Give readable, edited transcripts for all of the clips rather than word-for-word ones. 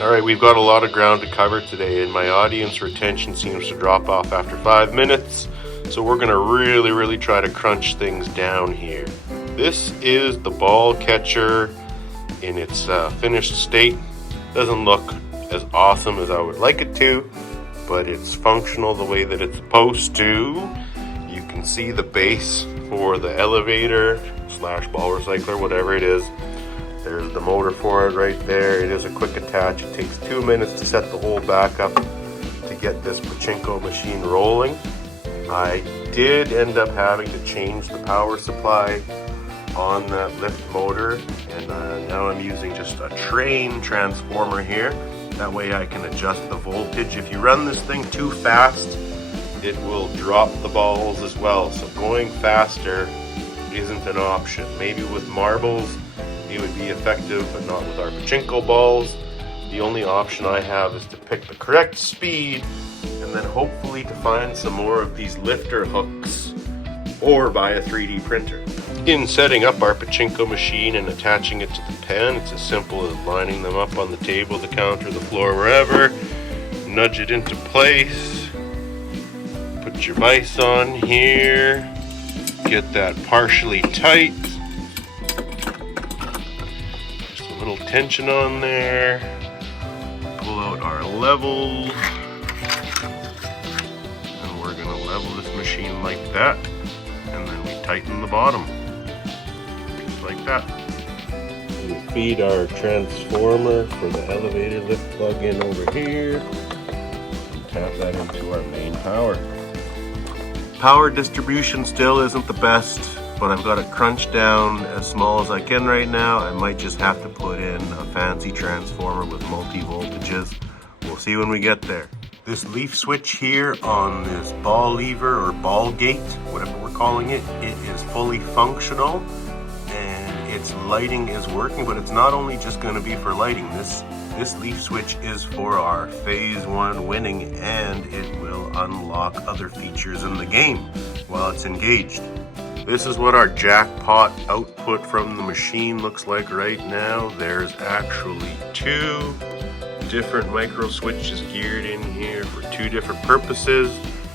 Alright, we've got a lot of ground to cover today, and my audience retention seems to drop off after 5 minutes, so we're going to really try to crunch things down here. This is the ball catcher in its finished state. Doesn't look as awesome as I would like it to, but it's functional the way that it's supposed to. You can see the base for the elevator / ball recycler, whatever it is. There's the motor for it right there. It is a quick attach. It takes 2 minutes to set the whole back up to get this pachinko machine rolling. I did end up having to change the power supply on that lift motor, and now I'm using just a train transformer here. That way I can adjust the voltage. If you run this thing too fast, it will drop the balls as well. So going faster isn't an option. Maybe with marbles it would be effective, but not with our pachinko balls. The only option I have is to pick the correct speed and then hopefully to find some more of these lifter hooks or buy a 3D printer. In setting up our pachinko machine and attaching it to the pen, it's as simple as lining them up on the table, the counter, the floor, wherever. Nudge it into place. Put your vise on here. Get that partially tight. Just a little tension on there. Pull out our level. And we're going to level this machine like that. And then we tighten the bottom. Just like that. We feed our transformer for the elevator lift plug-in over here. And tap that into our main power. Power distribution still isn't the best, but I've got it crunched down as small as I can right now. I might just have to put in a fancy transformer with multi-voltages. We'll see when we get there. This leaf switch here on this ball lever or ball gate, whatever we're calling it, it is fully functional and its lighting is working, but it's not only just going to be for lighting. This leaf switch is for our phase 1 winning, and it will unlock other features in the game while it's engaged. This is what our jackpot output from the machine looks like right now. There's actually 2 different micro switches geared in here for 2 different purposes.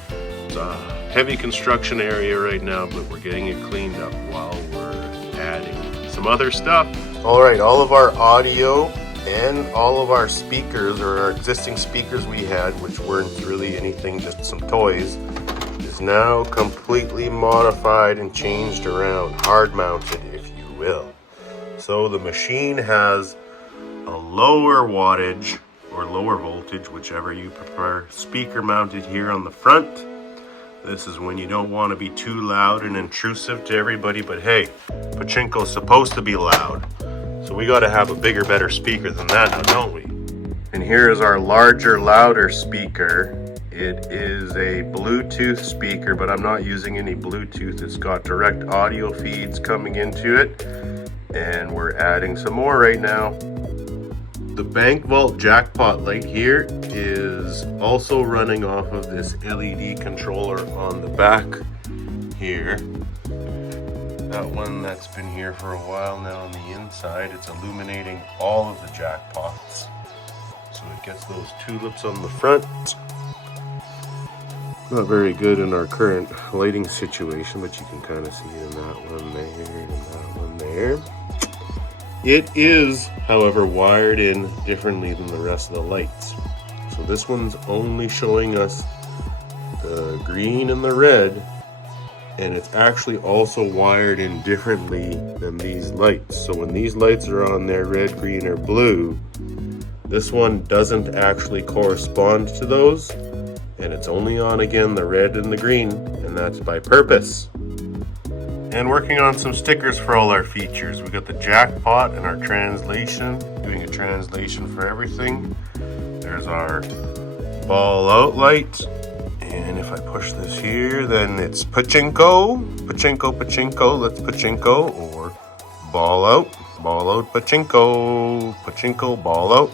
It's a heavy construction area right now, but we're getting it cleaned up while we're adding some other stuff. Alright, all of our audio and all of our speakers, or our existing speakers we had, which weren't really anything, just some toys, is now completely modified and changed around, hard mounted if you will. So the machine has a lower wattage or lower voltage, whichever you prefer, speaker mounted here on the front. This is when you don't want to be too loud and intrusive to everybody, but hey, pachinko's supposed to be loud. So we got to have a bigger, better speaker than that now, don't we? And here is our larger, louder speaker. It is a Bluetooth speaker, but I'm not using any Bluetooth. It's got direct audio feeds coming into it. And we're adding some more right now. The Bank Vault jackpot light here is also running off of this LED controller on the back here. That one that's been here for a while now on the inside, it's illuminating all of the jackpots. So it gets those tulips on the front. Not very good in our current lighting situation, but you can kind of see it in that one there and that one there. It is, however, wired in differently than the rest of the lights. So this one's only showing us the green and the red, and it's actually also wired in differently than these lights. So when these lights are on there, red, green, or blue, this one doesn't actually correspond to those, and it's only on again the red and the green, and that's by purpose. And working on some stickers for all our features. We got the jackpot and our translation, doing a translation for everything. There's our ball out light. And if I push this here, then it's pachinko, pachinko, pachinko, let's pachinko, or ball out, pachinko, pachinko, ball out.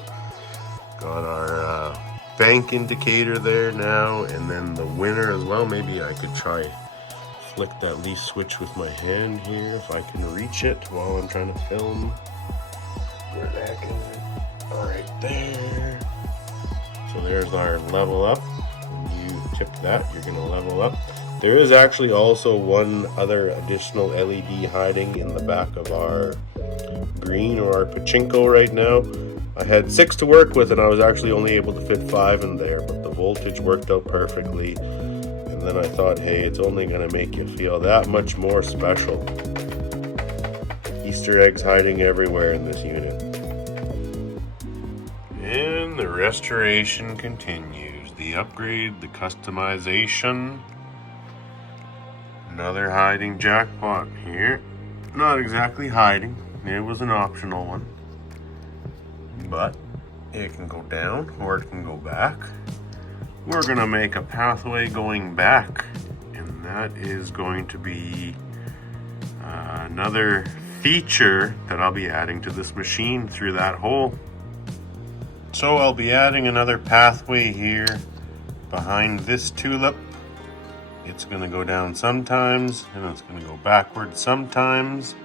Got our bank indicator there now, and then the winner as well. Maybe I could try flick that leaf switch with my hand here if I can reach it while I'm trying to film. Where the heck is it? right there. So there's our level up. When you tip that, you're gonna level up. There is actually also one other additional LED hiding in the back of our green or our pachinko right now. I had 6 to work with and I was actually only able to fit 5 in there, but the voltage worked out perfectly. And then I thought, hey, it's only gonna make you feel that much more special. Easter eggs hiding everywhere in this unit. And the restoration continues. The upgrade, the customization. Another hiding jackpot here. Not exactly hiding. It was an optional one. But it can go down or it can go back. We're gonna make a pathway going back. And that is going to be another feature that I'll be adding to this machine through that hole. So I'll be adding another pathway here behind this tulip. It's going to go down sometimes and it's going to go backwards sometimes,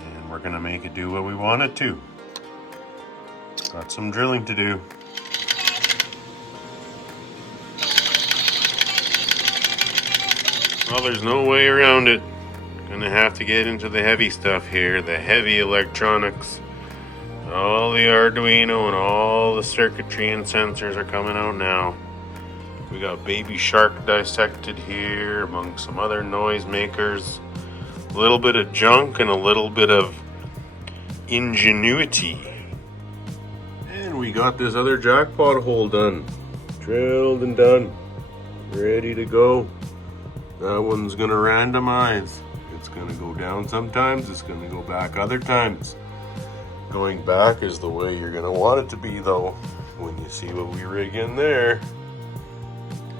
and we're going to make it do what we want it to. Got some drilling to do. Well, there's no way around it. Gonna have to get into the heavy stuff here, the heavy electronics. All the Arduino and all the circuitry and sensors are coming out now. We got baby shark dissected here among some other noisemakers. A little bit of junk and a little bit of ingenuity. And we got this other jackpot hole done. Drilled and done. Ready to go. That one's gonna randomize. It's gonna go down sometimes, it's gonna go back other times. Going back is the way you're gonna want it to be though, when you see what we rig in there.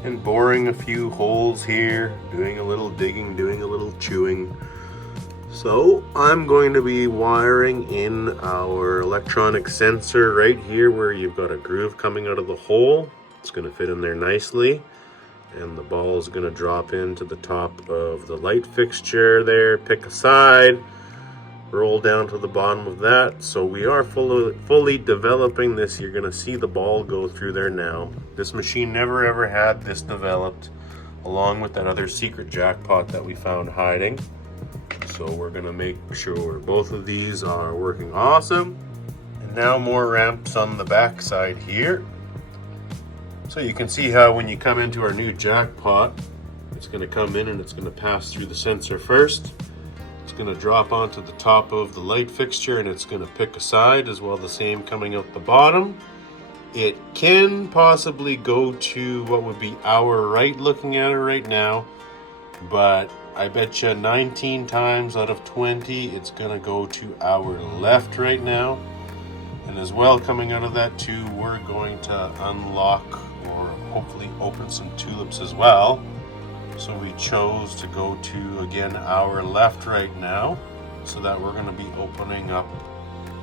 And boring a few holes here, doing a little digging, doing a little chewing. So I'm going to be wiring in our electronic sensor right here where you've got a groove coming out of the hole. It's gonna fit in there nicely. And the ball is going to drop into the top of the light fixture there, pick a side, roll down to the bottom of that. So we are fully developing this. You're going to see the ball go through there now. This machine never ever had this developed, along with that other secret jackpot that we found hiding. So we're going to make sure both of these are working awesome. And now more ramps on the back side here. So you can see how when you come into our new jackpot, it's going to come in and it's going to pass through the sensor first. It's going to drop onto the top of the light fixture and it's going to pick a side, as well the same coming out the bottom. It can possibly go to what would be our right looking at it right now, but I bet you 19 times out of 20 it's going to go to our left right now. And as well, coming out of that too, we're going to unlock or hopefully open some tulips as well. So we chose to go to, again, our left right now, so that we're going to be opening up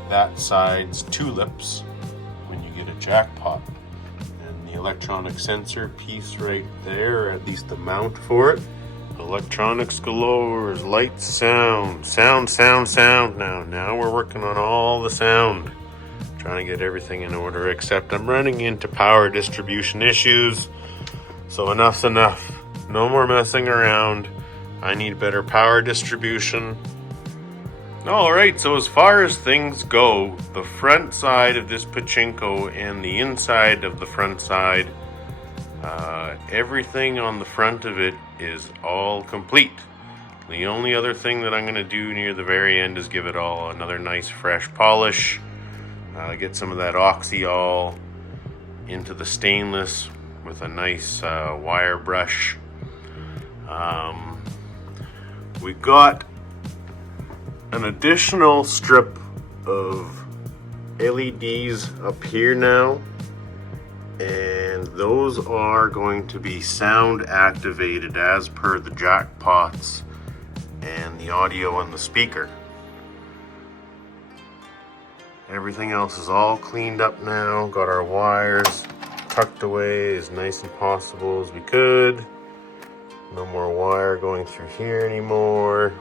that side's tulips when you get a jackpot. And the electronic sensor piece right there, or at least the mount for it. Electronics galore, lights, sound. Now we're working on all the sound. Trying to get everything in order, except I'm running into power distribution issues. So enough's enough. No more messing around. I need better power distribution. Alright, so as far as things go, the front side of this pachinko and the inside of the front side, everything on the front of it is all complete. The only other thing that I'm going to do near the very end is give it all another nice fresh polish. Get some of that oxyol into the stainless with a nice wire brush. We got an additional strip of LEDs up here now, and those are going to be sound activated as per the jackpots and the audio on the speaker. Everything else is all cleaned up now. Got our wires tucked away as nice and possible as we could. No more wire going through here anymore.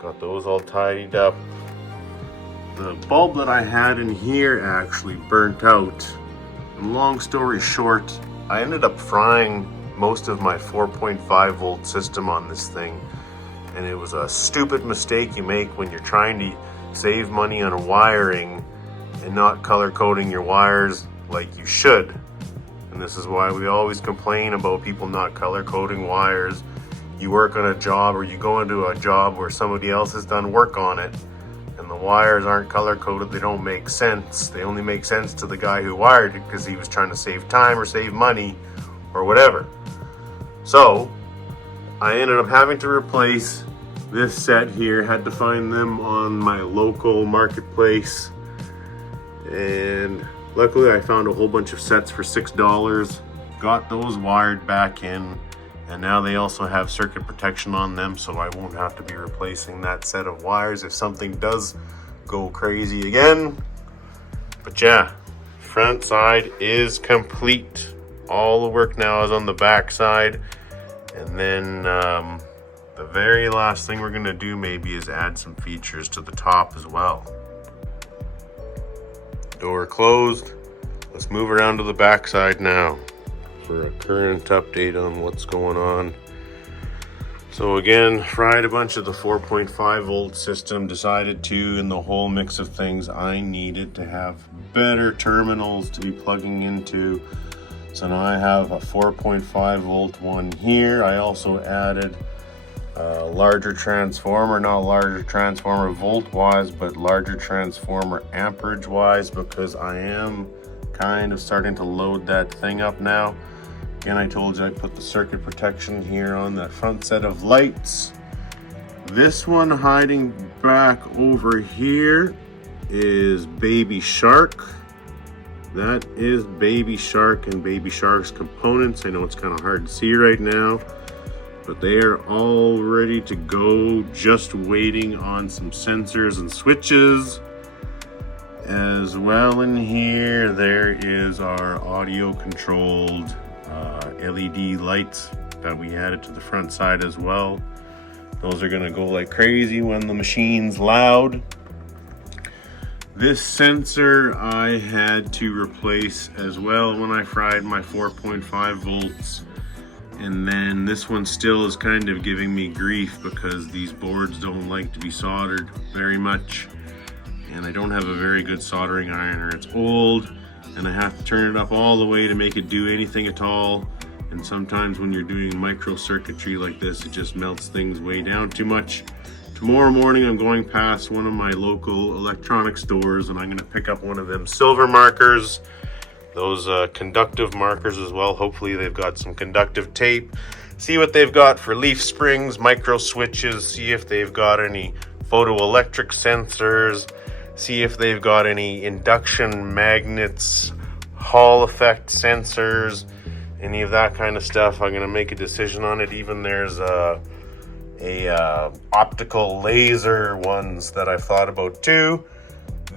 Got those all tidied up. The bulb that I had in here actually burnt out. And long story short, I ended up frying most of my 4.5 volt system on this thing. And it was a stupid mistake you make when you're trying to save money on wiring and not color coding your wires like you should. And this is why we always complain about people not color coding wires. You work on a job or you go into a job where somebody else has done work on it and the wires aren't color coded, they don't make sense. They only make sense to the guy who wired it because he was trying to save time or save money or whatever. So I ended up having to replace this set here, had to find them on my local marketplace, and luckily I found a whole bunch of sets for $6, got those wired back in, and now they also have circuit protection on them, so I won't have to be replacing that set of wires if something does go crazy again. But yeah, front side is complete. All the work now is on the back side, and then the very last thing we're going to do maybe is add some features to the top as well. Door closed. Let's move around to the back side now for a current update on what's going on. So again, fried a bunch of the 4.5 volt system, decided to, in the whole mix of things, I needed to have better terminals to be plugging into. So now I have a 4.5 volt one here. I also added a larger transformer, not larger transformer volt wise, but larger transformer amperage wise, because I am kind of starting to load that thing up now. Again, I told you I put the circuit protection here on that front set of lights. This one hiding back over here is Baby Shark. That is Baby Shark and Baby Shark's components. I know it's kind of hard to see right now, but they are all ready to go, just waiting on some sensors and switches. As well in here, there is our audio controlled LED lights that we added to the front side as well. Those are gonna go like crazy when the machine's loud. This sensor I had to replace as well when I fried my 4.5 volts. And then this one still is kind of giving me grief because these boards don't like to be soldered very much. And I don't have a very good soldering iron, or it's old, and I have to turn it up all the way to make it do anything at all. And sometimes when you're doing micro circuitry like this, it just melts things way down too much. Tomorrow morning I'm going past one of my local electronics stores and I'm going to pick up one of them silver markers, those conductive markers as well. Hopefully they've got some conductive tape. See what they've got for leaf springs, micro switches, see if they've got any photoelectric sensors, see if they've got any induction magnets, Hall effect sensors, any of that kind of stuff. I'm going to make a decision on it. Even there's a optical laser ones that I've thought about too.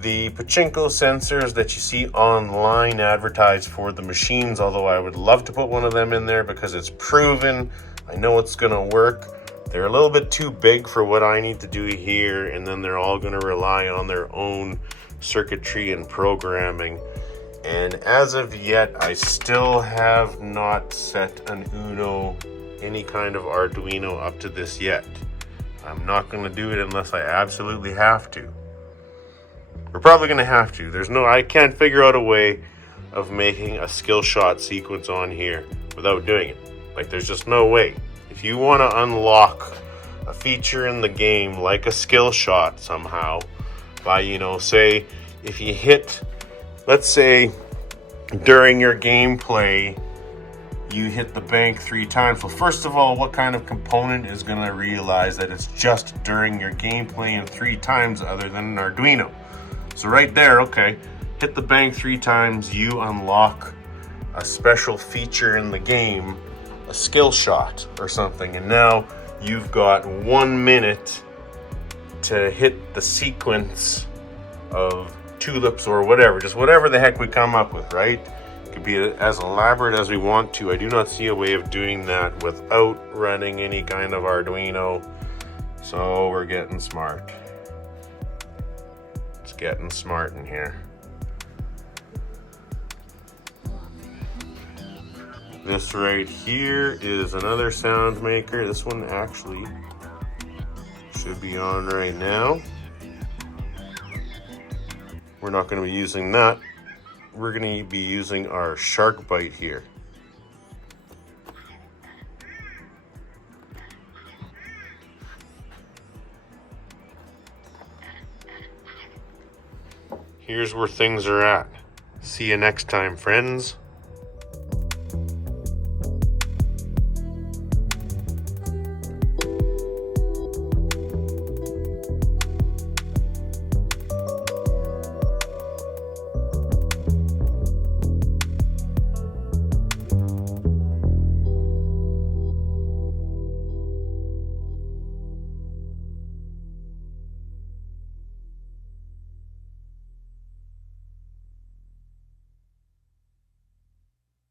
The Pachinko sensors that you see online advertised for the machines, although I would love to put one of them in there because it's proven. I know it's going to work. They're a little bit too big for what I need to do here, and then they're all going to rely on their own circuitry and programming. And as of yet, I still have not set an Uno, any kind of Arduino up to this yet. I'm not going to do it unless I absolutely have to. We're probably going to have to. I can't figure out a way of making a skill shot sequence on here without doing it. Like, there's just no way. If you want to unlock a feature in the game like a skill shot somehow by, say, if you hit, let's say during your gameplay, you hit the bank 3 times. Well, first of all, what kind of component is going to realize that it's just during your gameplay and 3 times other than an Arduino? So right there, okay, hit the bank 3 times, you unlock a special feature in the game, a skill shot or something, and now you've got 1 minute to hit the sequence of tulips or whatever, just whatever the heck we come up with, right? It could be as elaborate as we want to. I do not see a way of doing that without running any kind of Arduino, so we're getting smart. It's getting smart in here. This right here is another sound maker. This one actually should be on right now. We're not going to be using that. We're going to be using our shark bite here. Here's where things are at. See you next time, friends.